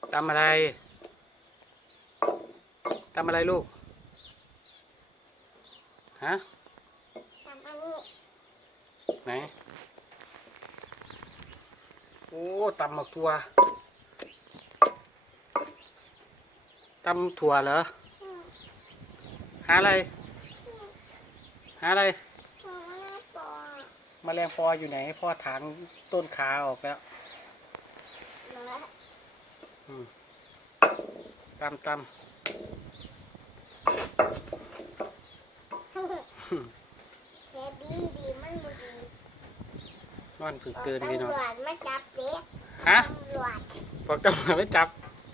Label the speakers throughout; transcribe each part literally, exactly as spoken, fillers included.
Speaker 1: ทำอะไรทำอะไรลูกฮะ
Speaker 2: ทำอันนี้
Speaker 1: ไหนโอ้ตำหมกถั่วตำถั่วเหรอหาอะไรหาอะไรแมลงปออยู่ไหนพ่อถางต้นขาออกแล้วอืมตำตำ
Speaker 2: แค่ดีดีมันบ่ดี
Speaker 1: นอนฝึกเตือนพี่น้อง
Speaker 2: ตำรวจมาจับเด็ก
Speaker 1: ฮะ
Speaker 2: ตำรวจ
Speaker 1: บอกตำรวจไม่จับ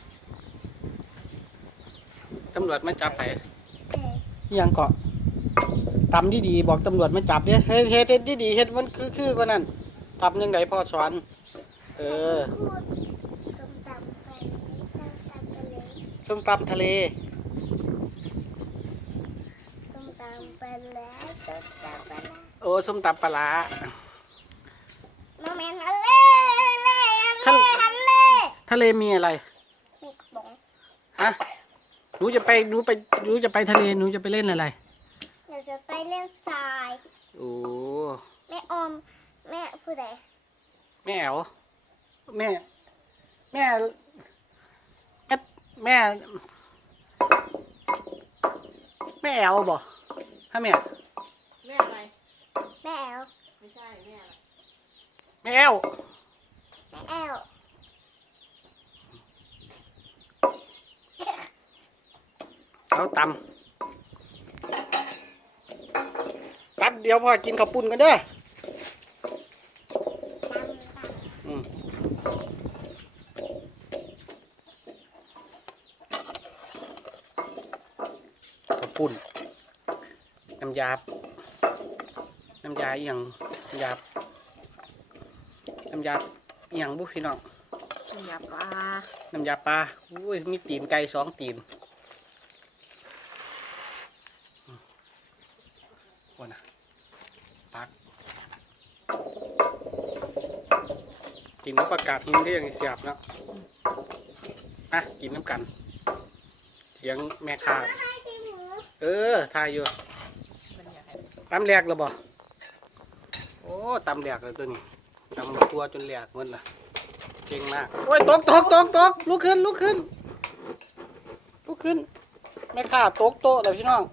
Speaker 1: ตำรวจไม่จับไป
Speaker 2: เออ
Speaker 1: ยังเกาะตำดีดีๆบอกตำรวจไม่จับเนี่ยเฮ็ดเฮ็ดเฮ็ดดีดีๆเฮ็ดมันคือคือว่านั่นทำยังไงพ่อสอนเออ
Speaker 2: พูดตำตำไปตำตำไปเลย
Speaker 1: ส้มตำทะเล
Speaker 2: ตำตำไปแล้วตำตำไปแล้ว
Speaker 1: โอ้ส้มตำปลาร้า
Speaker 2: มาแมนทะเลทะเลทะเลทะเล
Speaker 1: ทะเลมีอะไร
Speaker 2: มีกระป๋อง
Speaker 1: ฮะหนูจะไปหนูไปหนูจะไปทะเลหนูจะไปเล่นอะไร
Speaker 2: เดี๋ยวจะไปเล่นทราย
Speaker 1: โอ้
Speaker 2: แม่ออมแม่ผู้ใด
Speaker 1: แม่แอ๋วแม่แม่แม่แม่แม่แอ๋วบ่ถ้าแม่
Speaker 3: แม่อะไร
Speaker 2: แม่แอล
Speaker 3: ไม่ใช่แม่อะไร
Speaker 1: แม่แอ๋ว
Speaker 2: แม่แอล
Speaker 1: เอาตำตัดเดี๋ยวพ่อกินข้าวปุ้นกันเด้อ
Speaker 2: ตำตำ
Speaker 1: อืมข้าวปุ้นน้ำยา น้ำยาอหย่างน้ำยา น้ำยาอหย่างบุพี่น้อง
Speaker 3: หยาบปลา
Speaker 1: น้ำยาปลาอุ้ยมีตีนไก่สองตีนว่านะปักกินน้ำประกาศหินได้ยังเสียบแล้วอ่ะกินน้ำกัน เสียงแม่ค้า
Speaker 2: ให้กินหมู
Speaker 1: เออทายอยู่
Speaker 3: มันอยากให้
Speaker 1: ตำแหลกแล้วบ่โอ้ตำแหลกเลยตัวนี้ตำตัวจนแหลกหมดละเก่งมากโอ้ยตกตกตกตกลุกขึ้นลุกขึ้นลุกขึ้นแม่ค้าตกโต๊ะเลยพี่น้อง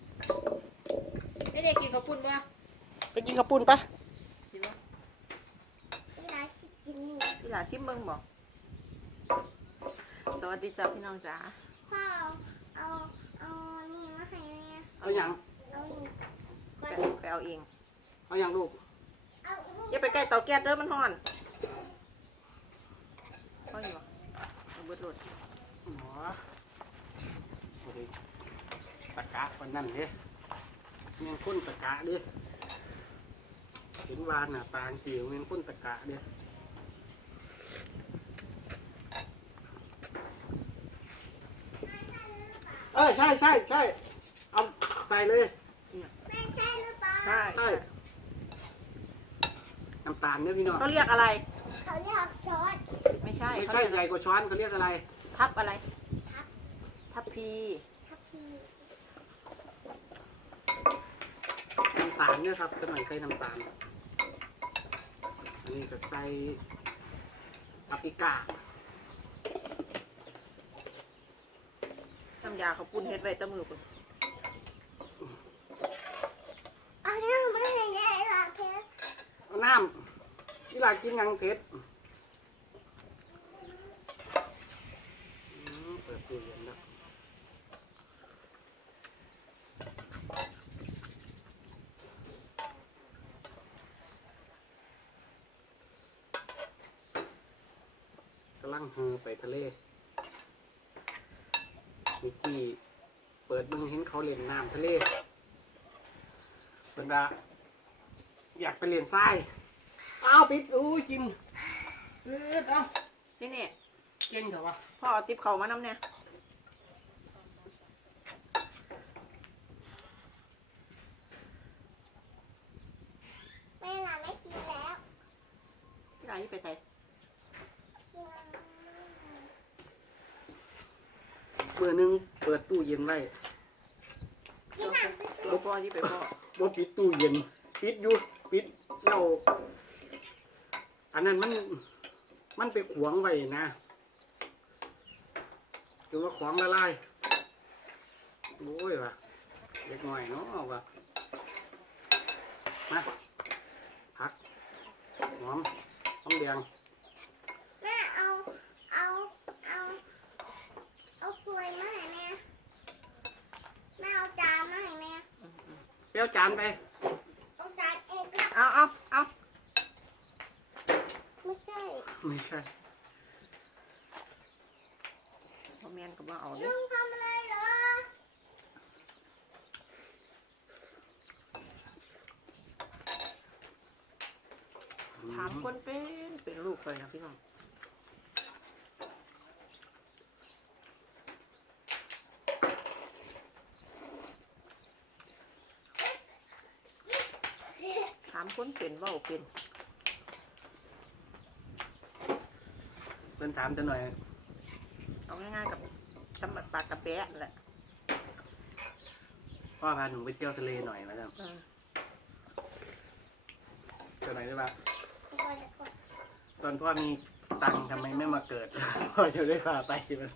Speaker 3: เด็กๆกินข้าวปุ้นปะ
Speaker 1: ไปกินข้าวปุ้นปะ
Speaker 3: กินปะ
Speaker 2: เวลาคิดกินนี่
Speaker 3: พี่หลาซิมเบิ้งบอกสวัสดีจ้าพี่น้องจ๋า
Speaker 2: พ่อเอาเอานี่มาให้แม่
Speaker 1: เอาอย่าง
Speaker 2: เอานี่
Speaker 3: ไปไปเอาเอง
Speaker 1: เอาอย่างลูก
Speaker 2: เอานี่
Speaker 3: อย่าไปใกล้เตาแก๊สเด้อมันร้อนพ่ออยู่เอาเบิดรถ
Speaker 1: หมอโอ้ยตะกะคนนั่นเด้เมียนข้นตะกะเด้เห็นวานน่ะปางสีเมียนข้นตะกะเด้เออใช่ใช่ใช่เอาใส่เลย
Speaker 2: แม่ใช่หรือเปล่า
Speaker 3: ใช่
Speaker 1: ใช่น้ำตาลเนี่ยพี่น้อง
Speaker 3: เขาเรียกอะไร
Speaker 2: เขาเรียกช้อน
Speaker 3: ไม่ใช่
Speaker 1: ไม่
Speaker 3: เขา
Speaker 1: ใช่
Speaker 3: เรียก
Speaker 1: ใหญ่กว่าช้อนเขาเรียกอะไร
Speaker 3: ทับอะไร
Speaker 2: ทับ
Speaker 3: ทับพี
Speaker 2: ทับพี
Speaker 1: น้ำตาลเนี่ยครับก็หน่อยใส่น้ำตาลอันนี้ก็ใส่ปาปริก้า
Speaker 3: น้ำยาข้าวปุ้นเฮ็ดไว้แตะมือปุ่น
Speaker 2: เอาน้ำมาให้ยายหลับเพชร
Speaker 1: เอาน้ำที่หลานกินหยังเผ็ดอืมเปิดตู้เย็นแล้วกำลังเฮอไปทะเลมิกกี้เปิดมึงเห็นเขาเล่นน้ำทะเลเพิ่นว่าอยากไปเล่นทรายอ้าวปิดอู้ยกินเออเอา
Speaker 3: นี่นี่
Speaker 1: เก่งเถอะวะ
Speaker 3: พ่อเอาติ๊บเขามานำเนี่ย
Speaker 2: แม่หลับไม่กินแล้ว
Speaker 3: พี่หลายี่ไปไหน
Speaker 2: กิน
Speaker 1: เมื่อนึงเปิดตู้เย็นไว้
Speaker 2: กินน้ำซื้อ
Speaker 3: ตัวพ่อที่ไปพ่อ
Speaker 1: บ่ปิดตู้เย็นปิดอยู่ปิดแล้วอันนั้นมันมันไปขวางไว้นะจนว่าของละลายโอ้ยว่ะเล็กน้อยเนาะว่ะมาผักหอมหอมแดง
Speaker 2: ๆแม่เอาเอาเอาเอาถ้วยมาให้แม่แม่เอาจานมาให้แม่
Speaker 1: เปรี้ยวจานไป
Speaker 2: เอาจานเองก็
Speaker 3: เอาเอาเอา
Speaker 2: ไม่ใช่
Speaker 1: ไม่ใช่
Speaker 3: พ่อแม่นก็บ่เอาเด้
Speaker 2: ลุงทำอะไรเหรอ
Speaker 3: ถามคนเป็นเป็นลูกเลยนะพี่น้องถามคนเป็นเว่าเป็น
Speaker 1: เพิ่นถามจะหน่อย
Speaker 3: เอาง่ายๆกับสำบัดปลากระแปะนั่นแหละ
Speaker 1: พ่อพาหนูไปเที่ยวทะเลหน่อยมาจ้ะ
Speaker 3: อืม
Speaker 1: เที่ยวไหนได้ปะ
Speaker 2: กดกด
Speaker 1: ตอนพ่อมีตังค์ทำไมไม่มาเกิด พ่อจะได้พาไปมัน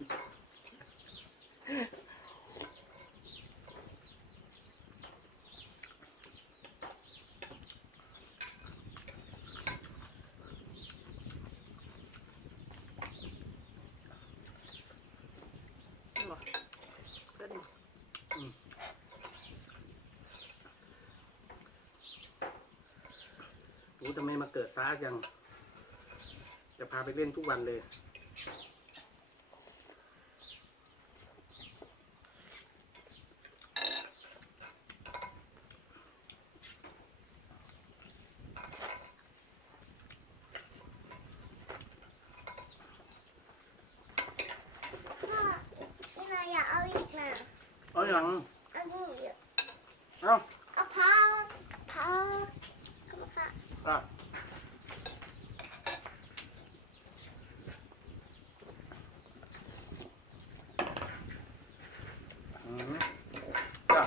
Speaker 3: นี่บ่เพิ่น
Speaker 1: หนูทำไมมาเกิดซ้าจังจะพาไปเล่นทุกวันเลย
Speaker 2: พ่อพี่นายอยากเอาอีกนะ
Speaker 1: เอาอย่าง
Speaker 2: เอานี่อีก
Speaker 1: เอา
Speaker 2: เอาพอพอขอบคุณค่ะ
Speaker 1: อ่ะอืมจ้ะ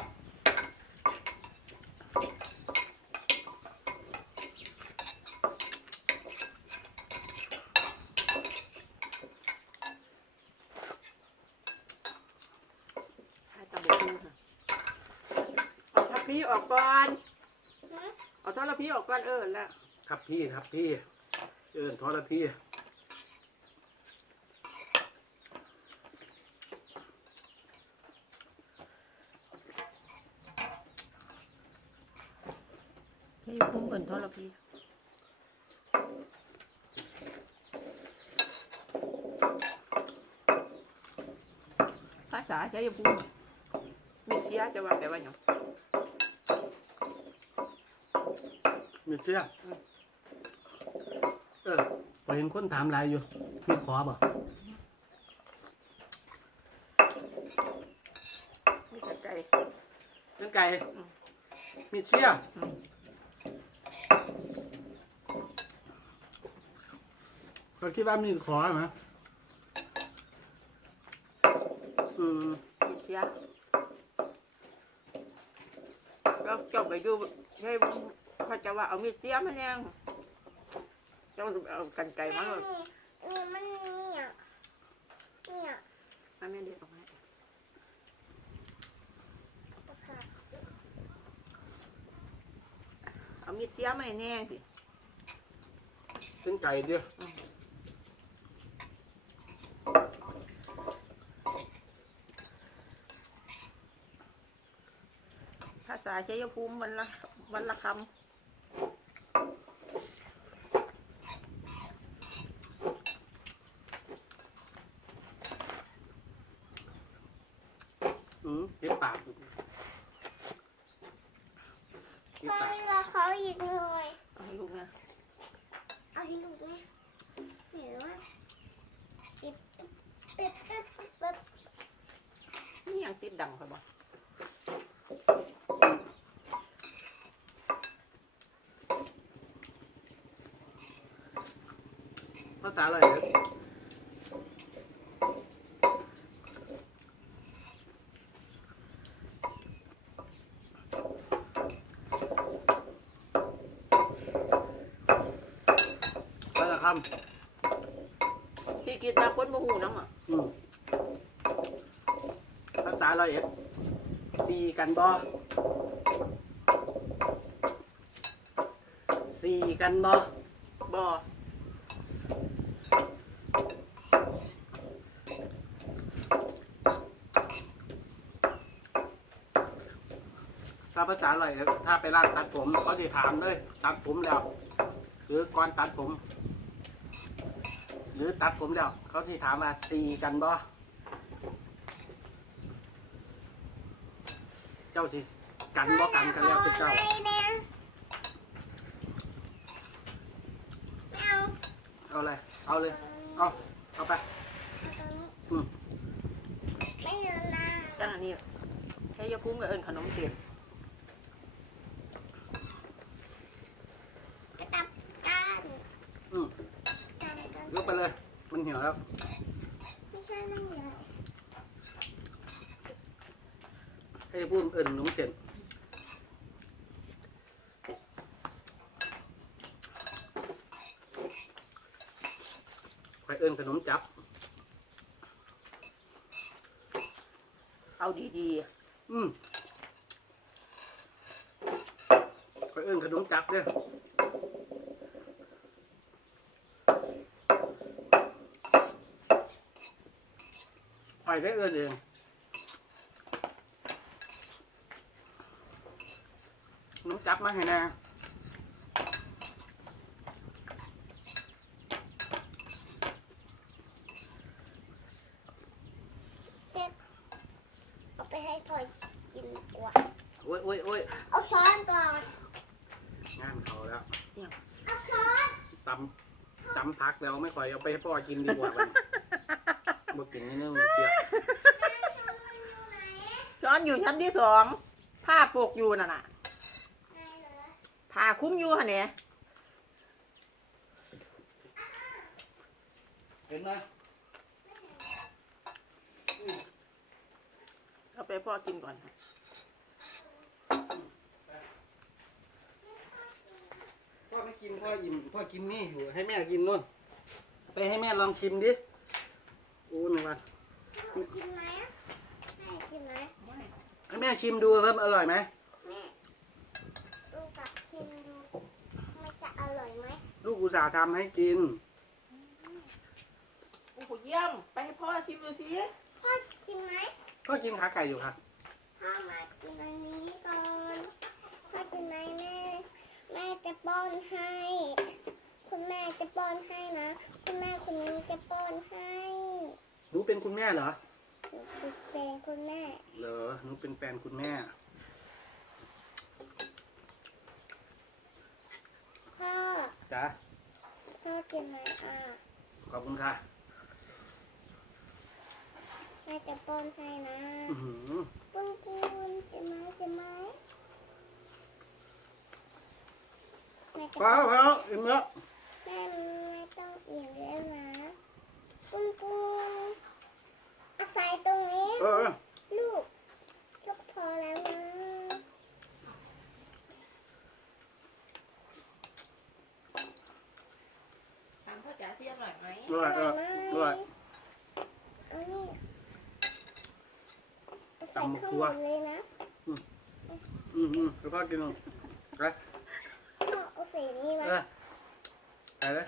Speaker 3: ให้ตาบุกดูค่ะเอาทัพพีออกก่อน
Speaker 2: หืม
Speaker 3: เอาทอดพีออกก่อนเออแล้ว
Speaker 1: ทับพี่ทับพี่ เอินทอดละพี่
Speaker 3: ใช้พุ่มเอินทอดพีภาษาใช้พุ่มมีเสียจะว่าแปลว่าหยัง
Speaker 1: มีเสื้อเออพอเห็นคนถามหลายอยู่มีขอบ่
Speaker 3: มีแต่ไก่
Speaker 1: เรื่องไก่มีเสื้อ
Speaker 3: อืม
Speaker 1: เขาคิดว่ามีขอไหมอืม
Speaker 3: มีเสียแล้วเจ้าไปดูใช่เขาจะว่าเอามีดเสียมันยังเจ้าเอากันไก่มาเลย
Speaker 2: นี่นี่มันเนี่ยเนี่ย
Speaker 3: อันนี้เด็ดออกมา
Speaker 2: ค่ะ
Speaker 3: เอามีดเสียมาให้แน่สิ
Speaker 1: เรื่องไก่เดียว
Speaker 3: ภาษาชัยภูมิวันละวันละค
Speaker 1: อืมเห็นปากเห็น
Speaker 2: พ่อ
Speaker 1: ปาก
Speaker 2: เราเขาอีกเลย
Speaker 3: ำเอาให้ลูกนะ
Speaker 2: เอาที่ลูกไหมเห็นว่าปิดปิดปิดปิด
Speaker 3: นี่ยังติดดังเขาบอก
Speaker 1: ภาษาอะไรเนี่ย
Speaker 3: ที่กินตาคนบ่หูน้ำอ่ะ
Speaker 1: อืมภาษาร้อยเอ็ดซีกันบอซีกันบอ
Speaker 3: บ่
Speaker 1: ถ้าภาษาร้อยเอ็ดถ้าไปร้านตัดผมเขาจะถามเลยตัดผมแล้ว หรือก่อนตัดผม หรือตัดผมแล้ว เขาจะถามว่าซีกันบอเจ้าสิกันบอกันกันแล้วเป็นเจ้า
Speaker 2: ไม่เอา
Speaker 1: เอาเลย เอาเลย เอาเอาไป
Speaker 2: เอาตรงนี้
Speaker 1: อืม
Speaker 2: ไม่เดินนะ
Speaker 3: จังอันนี้ให้ยาคุ้มกับเอิญขนมเสียบ
Speaker 2: กระตับกัน
Speaker 1: อืม
Speaker 2: ตับกัน
Speaker 1: ยกไปเลย มันเหี่ยวแล้ว
Speaker 2: ไม่ใช่ไม่เหลือ
Speaker 1: ให้พูดเอิ่นหนุ่มเสียนคอยเอิ่นขนมจับ
Speaker 3: เอาดี
Speaker 1: อืมคอยเอิ่นขนมจับเด้อคอยได้เอิ่นเองขนมจับมาให้นะ
Speaker 2: เสร็จเอาไปให้พลอยกินดีกว่า
Speaker 1: โอ้ยโอ้ยโอ้ย
Speaker 2: เอาช้อนก่อน
Speaker 1: งานเขาแล้ว
Speaker 2: เอาช้อน
Speaker 1: ตำจำพักแล้วไม่ค่อยเอาไปให้พ่อกินดีกว่ามันบ่กินนี่เนื่องเสีย
Speaker 3: ๆช้อนอยู่ชั้นที่สองผ้าปกอยู่น่ะน่ะ
Speaker 2: ไหนเหรอ
Speaker 3: ผ้าคุ้มอยู่หั่นเนี่ย
Speaker 1: เห็นไหม
Speaker 3: เอาไปพ่อกินก่อน
Speaker 1: พ่อไม่กินพ่ออิ่มพ่อกินนี่อยู่ให้แม่กินนู่นไปให้แม่ลองชิมดิโอ้หนึ่งวัน
Speaker 2: กินไหมอะแม่กินไหม
Speaker 1: ให้แม่ชิมดูครับอร่อยไหม
Speaker 2: แม่ดูกับชิมดูมันจะอร่อยไหม
Speaker 1: ลูกอุตส่าห์ทำให้กิน
Speaker 3: โอ้โหเยี่ยมไปให้พ่อชิมดูสิ
Speaker 2: พ่อชิมไหม
Speaker 1: พ่อกินขาไก่อยู่ค่ะ
Speaker 2: พ่อมากินอันนี้ก่อนพ่อกินไหมแม่แม่จะป้อนให้ คุณแม่จะป้อนให้นะ คุณแม่คนนี้จะป้อนให้
Speaker 1: หนูเป็นคุณแม่เหรอ
Speaker 2: หนูเป็นคุณแม่
Speaker 1: เหรอหนูเป็นแฟนคุณแม่
Speaker 2: พ่อ
Speaker 1: จ้ะ
Speaker 2: พ่อกินไหมอ่ะ
Speaker 1: ขอบคุณค่ะ
Speaker 2: แม่จะป้อนให้นะ
Speaker 1: อื้อหือ
Speaker 2: ปุ้นปุ้นจะไหมจะไหมแม่จะ
Speaker 1: พอพออิ่มแล้ว
Speaker 2: แม่ไม่ต้องอิ่มแล้วนะปุ้นปุ้นอาศัยตรงนี้
Speaker 1: เออเออ
Speaker 2: ลูกลูกพอแล้วนะ
Speaker 3: ถามพ่อจ๋าที่อร่อยไหม
Speaker 1: อร่อยเอออร่อย
Speaker 2: เอานี่เอาใส่
Speaker 1: ตำบัก
Speaker 2: ข้าง
Speaker 1: ถั่
Speaker 2: บ
Speaker 1: ว
Speaker 2: นเลยนะ
Speaker 1: อืมอืมแล้วพ่อกินหนูไป
Speaker 2: พ่อเอาใส่นี่
Speaker 1: เอ
Speaker 2: นะ
Speaker 1: อไปเลย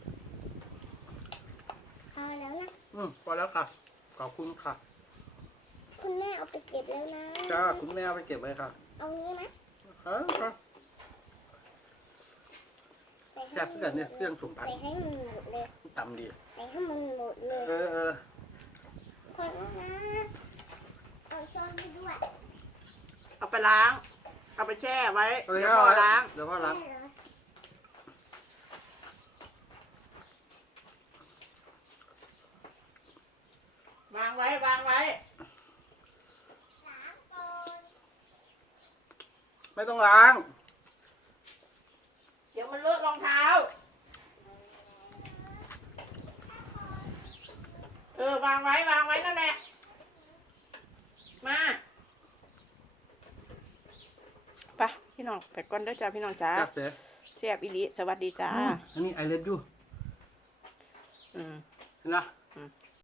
Speaker 2: พอแล้วนะ
Speaker 1: อืมพอแล้วค่ะ ขอบคุณค่ะ
Speaker 2: คุณแม่เอาไปเก็บแล้วนะ
Speaker 1: จ้าคุณแม่เอาไปเก็บไว้ค่ะ
Speaker 2: เอานี้ไหม
Speaker 1: เออครับ
Speaker 2: ใส่ให้
Speaker 1: แซ่บเพื่อนเนี่ยเครื่องสุ่มพัน
Speaker 2: ใส่ให้มันหมดเลย
Speaker 1: ตำดี
Speaker 2: ใส่ให้มันหมดเลย
Speaker 1: เออเออ
Speaker 2: พอแล้วนะเอาช้อนไปด้วย
Speaker 3: เอาไปล้าง เอาไปแช่ไว้
Speaker 1: เอา
Speaker 3: เดี๋ยว
Speaker 1: เอา
Speaker 3: พ่อ
Speaker 1: ไว้
Speaker 3: ล้าง
Speaker 1: เดี๋ยวพ่อล้าง
Speaker 2: ได้เหรอ
Speaker 3: วางไว้วางไว้
Speaker 2: ล้างก่อน
Speaker 1: ไม่ต้องล้าง
Speaker 3: เดี๋ยวมันเลอะรองเท้า เออวางไว้วางไว้นั่นแหละ มาไปพี่น้องไปก่อนเด้อจ้าพี่น้องจ้า
Speaker 1: จับเสีย
Speaker 3: เสียบอีหลิสวัสดีจ้า
Speaker 1: อันนี้ไอเล็บยู
Speaker 3: อืม
Speaker 1: เห็นไหม
Speaker 3: อืม